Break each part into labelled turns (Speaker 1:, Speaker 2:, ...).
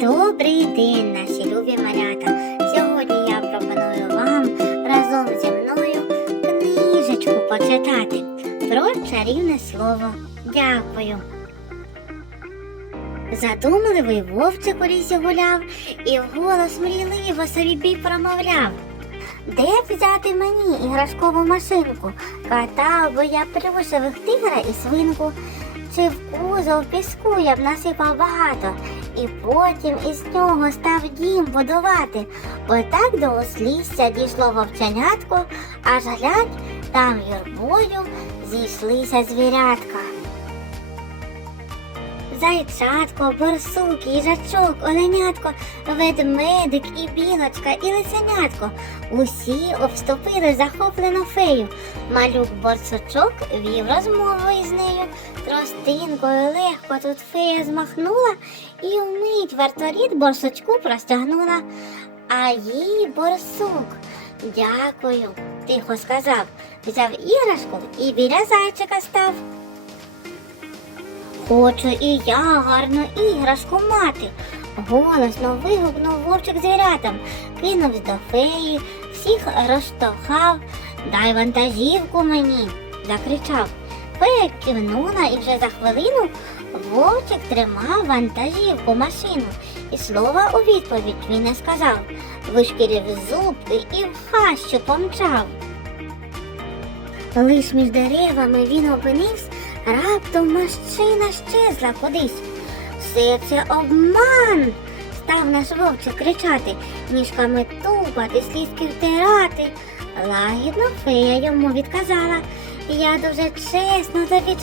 Speaker 1: Добрий день, наші любі малята. Сьогодні я пропоную вам разом зі мною книжечку почитати про чарівне слово. Дякую. Задумливий вовчик у лісі гуляв і вголос мрійливо собі промовляв. Де взяти мені іграшкову машинку? Катав би я плюшевих тигра і свинку. Чи в кузов піску я б насипав багато, і потім із нього став дім будувати. Отак до услісся дійшло вовченятко, аж глянь, там юрбою зійшлися звірятка. Зайчатко, борсук, їжачок, оленятко, ведмедик і білочка, і лисенятко. Усі обступили захоплену фею. Малюк борсучок вів розмову із нею. Тростинкою легко тут фея змахнула і вмить вартовіт борсучку простягнула. А їй борсук. Дякую, тихо сказав. Взяв іграшку і біля зайчика став. Хочу і я гарну іграшку мати. Голосно вигукнув вовчик звірятам, кинувся до феї, всіх розштовхав. Дай вантажівку мені, закричав. Фея кивнула і вже за хвилину вовчик тримав вантажівку машину, і слова у відповідь він не сказав. Вишкірив зубки і в хащу помчав. Лиш між деревами він опинився, раптом машина щезла кудись. Все це обман. Став наш вовчик кричати, ніжками тупати, слізки втирати. Лагідно фея йому відказала. Я дуже чесно тобі.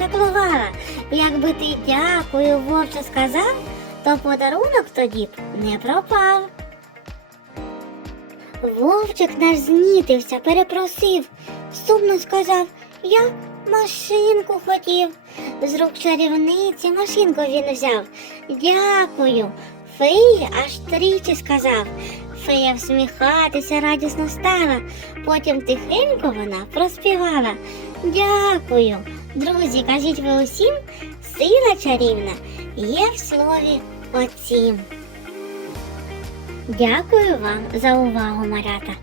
Speaker 1: Якби ти дякую, вовче сказав, то подарунок тоді б не пропав. Вовчик наш знітився, перепросив, сумно сказав, я машинку хотів. З рук чарівниці машинку він взяв. Дякую. Феї аж тричі сказав. Фея всміхатися радісно стала. Потім тихенько вона проспівала. Дякую. Друзі, кажіть ви усім, сила чарівна є в слові оцім. Дякую вам за увагу, малята.